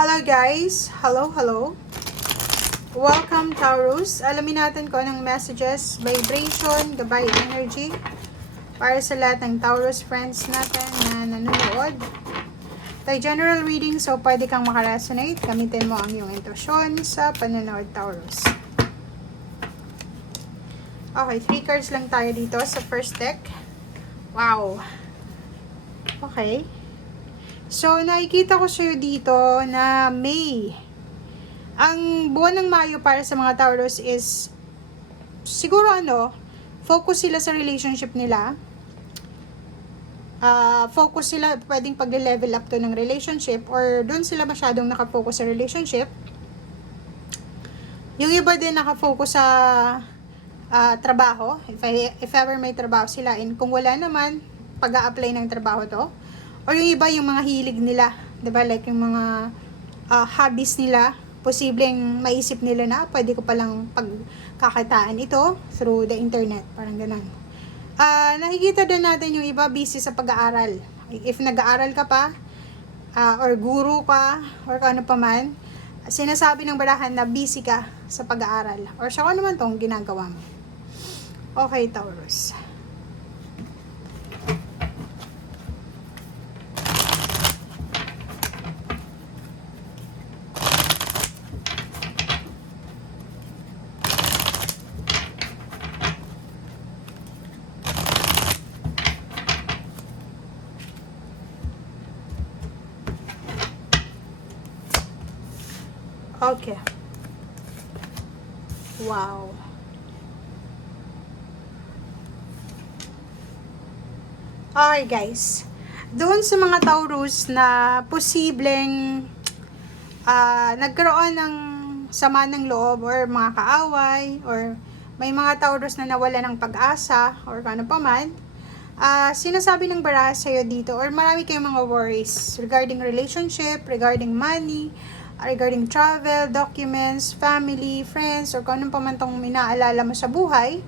Hello guys! Hello! Welcome Taurus! Alamin natin kung anong messages, vibration, gabay energy para sa lahat ng Taurus friends natin na nanonood. Tayo general reading, so pwede kang makaresonate. Gamitin mo ang iyong intuition sa panonood, Taurus. Okay, 3 cards lang tayo dito sa first deck. Wow! Okay. So, nakikita ko sa'yo dito na May. Ang buwan ng Mayo para sa mga Taurus is, siguro focus sila sa relationship nila. Focus sila, pwedeng pag-level up to ng relationship or doon sila masyadong nakafocus sa relationship. Yung iba din nakafocus sa trabaho. If ever may trabaho sila. And kung wala naman, pag-a-apply ng trabaho to. Or yung iba, yung mga hilig nila, diba? Like yung mga hobbies nila, posibleng maisip nila na pwede ko palang pagkakitaan ito through the internet, parang ganun. Nakikita din natin yung iba busy sa pag-aaral. If nag-aaral ka pa, or guru ka, or ano pa man, sinasabi ng barahan na busy ka sa pag-aaral. Or sa kung ano man tong ginagawa mo. Okay, Taurus. Okay. Wow. Okay, guys. Doon sa mga Taurus na posibleng nagkaroon ng sama ng loob or mga kaaway or may mga Taurus na nawala ng pag-asa or ano pa man, sinasabi ng baraha sa'yo dito or marami kayong mga worries regarding relationship, regarding money, regarding travel, documents, family, friends, or kung anong pa man tong inaalala mo sa buhay.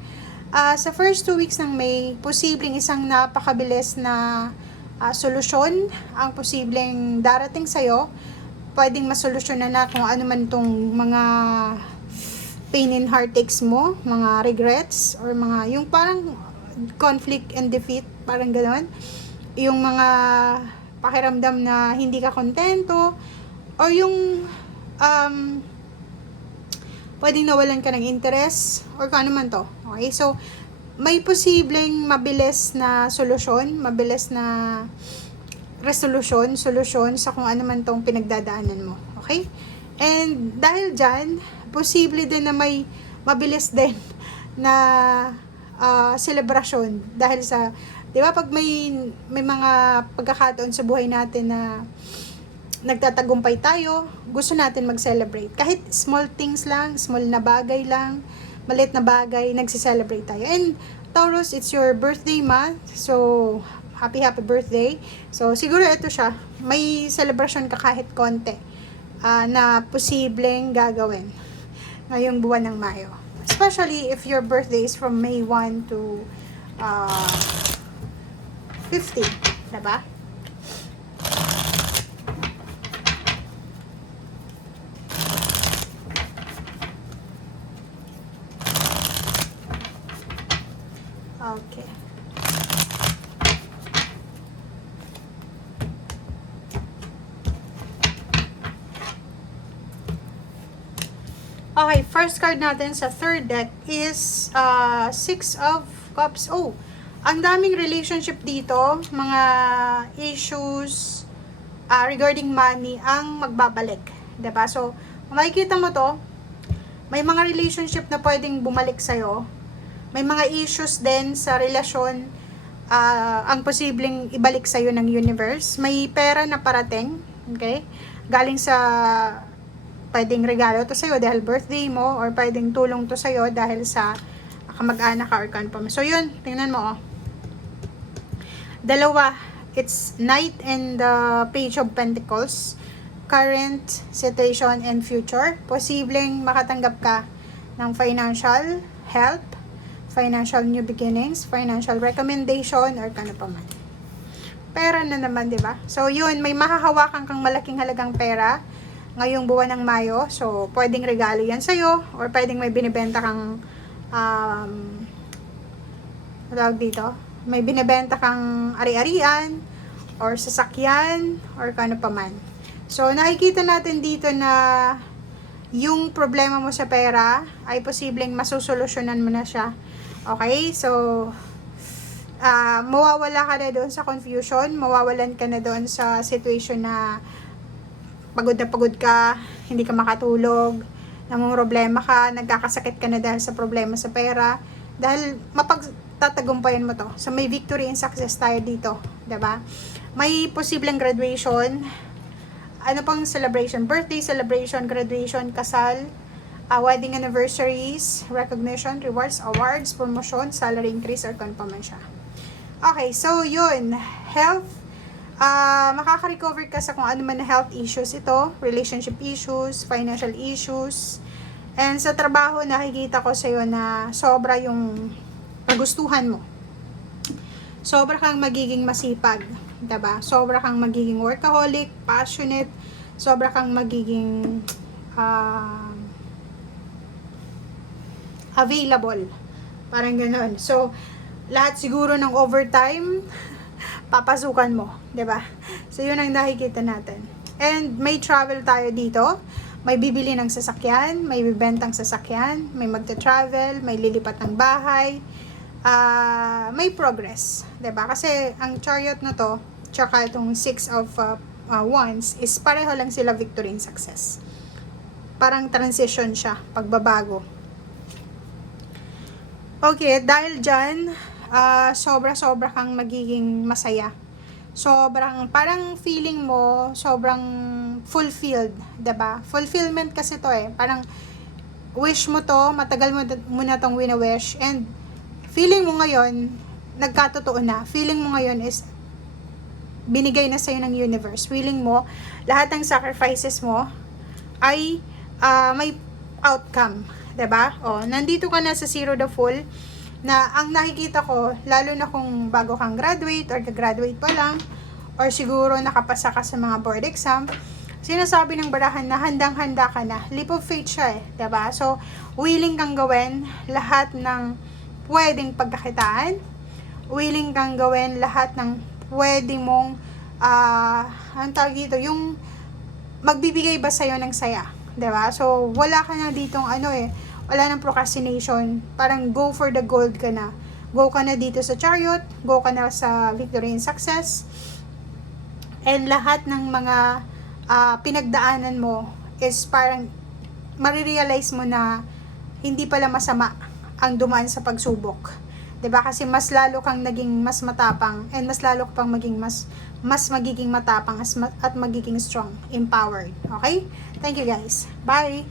Sa first 2 weeks ng May, posibleng isang napakabilis na solusyon ang posibleng darating sa'yo. Pwedeng masolusyonan na kung ano man tong mga pain and heartaches mo, mga regrets, or mga, yung parang conflict and defeat, parang gano'n. Yung mga pakiramdam na hindi ka kontento, or yung pwedeng nawalan ka ng interest or kung ano man to. Okay? So, may posibleng mabilis na solusyon, mabilis na solusyon sa kung ano man tong pinagdadaanan mo. Okay? And dahil dyan, posible din na may mabilis din na selebrasyon dahil sa, di ba, pag may mga pagkakataon sa buhay natin na nagtatagumpay tayo, gusto natin mag-celebrate. Kahit small things lang, small na bagay lang, maliit na bagay, nagsi-celebrate tayo. And Taurus, it's your birthday month. So, happy birthday. So, siguro ito siya. May celebration ka kahit konti na posibleng gagawin ngayong buwan ng Mayo. Especially if your birthday is from May 1 to 15. Diba? Okay. Okay, first card natin sa third deck is 6 of Cups. Oh, ang daming relationship dito, mga issues regarding money ang magbabalik. Diba? So, makikita mo to, may mga relationship na pwedeng bumalik sa'yo. May mga issues din sa relasyon ang posibleng ibalik sa'yo ng universe. May pera na parating, okay? Galing sa, pwedeng regalo to sa'yo dahil birthday mo, or pwedeng tulong to sa'yo dahil sa kamag-anak ka or kan pa. So yun, tingnan mo dalawa, it's Knight and the Page of Pentacles. Current situation and future. Posibleng makatanggap ka ng financial help, financial new beginnings, financial recommendation, or kano pa man. Pera na naman, di ba? So, yun, may mahahawakan kang malaking halagang pera ngayong buwan ng Mayo. So, pwedeng regalo yan sa'yo, or pwedeng may binibenta kang, tawag dito, may binibenta kang ari-arian, or sasakyan, or kano pa man. So, nakikita natin dito na yung problema mo sa pera ay posibleng masusolusyonan mo na siya. Okay? So, mawawala ka na doon sa confusion, mawawalan ka na doon sa situation na pagod ka, hindi ka makatulog, namumroblema ka, nagkakasakit ka na dahil sa problema sa pera, dahil mapagtatagumpayan mo to. So, may victory and success tayo dito, 'di ba? May posibleng graduation, ano pang celebration, birthday celebration, graduation, kasal, wedding anniversaries, recognition, rewards, awards, promotion, salary increase, or confirmation siya. Okay, so yun, health, makaka-recover ka sa kung ano man na health issues ito, relationship issues, financial issues, and sa trabaho nakikita ko sa'yo na sobra yung kagustuhan mo. Sobra kang magiging masipag, diba? Sobra kang magiging workaholic, passionate, sobra kang magiging available. Parang gano'n. So, lahat siguro ng overtime, papasukan mo, 'di ba? So, yun ang nakikita natin. And may travel tayo dito. May bibili ng sasakyan, may bibentang sasakyan, may magta-travel, may lilipat ng bahay, may progress, 'di ba? Kasi ang chariot na to, tsaka itong 6 of wands is pareho lang sila victory and success. Parang transition siya, pagbabago. Okay, dahil dyan, sobra-sobra kang magiging masaya. Parang feeling mo, sobrang fulfilled, 'di ba? Fulfillment kasi to parang wish mo to, matagal mo na tong wina-wish, and feeling mo ngayon, nagkatotoo na. Feeling mo ngayon is, binigay na sa'yo ng universe. Feeling mo, lahat ng sacrifices mo, ay may outcome. 'Di ba? Nandito ka na sa zero the full, na ang nakikita ko, lalo na kung bago kang graduate, or ka-graduate pa lang, or siguro nakapasa ka sa mga board exam, sinasabi ng barahan na handang-handa ka na. Leap of faith siya 'di ba? So, willing kang gawin lahat ng pwedeng pagkakitaan, willing kang gawin lahat ng pwedeng mong, ang tawag dito, yung magbibigay ba sa'yo ng saya, 'di ba? So, wala ka na ditong wala nang procrastination, parang go for the gold ka na. Go ka na dito sa chariot, go ka na sa victory and success, and lahat ng mga pinagdaanan mo is parang marirealize mo na hindi pala masama ang dumaan sa pagsubok. 'Di ba? Kasi mas lalo kang naging mas matapang, and mas lalo ka pang maging mas magiging matapang at magiging strong, empowered. Okay? Thank you guys. Bye!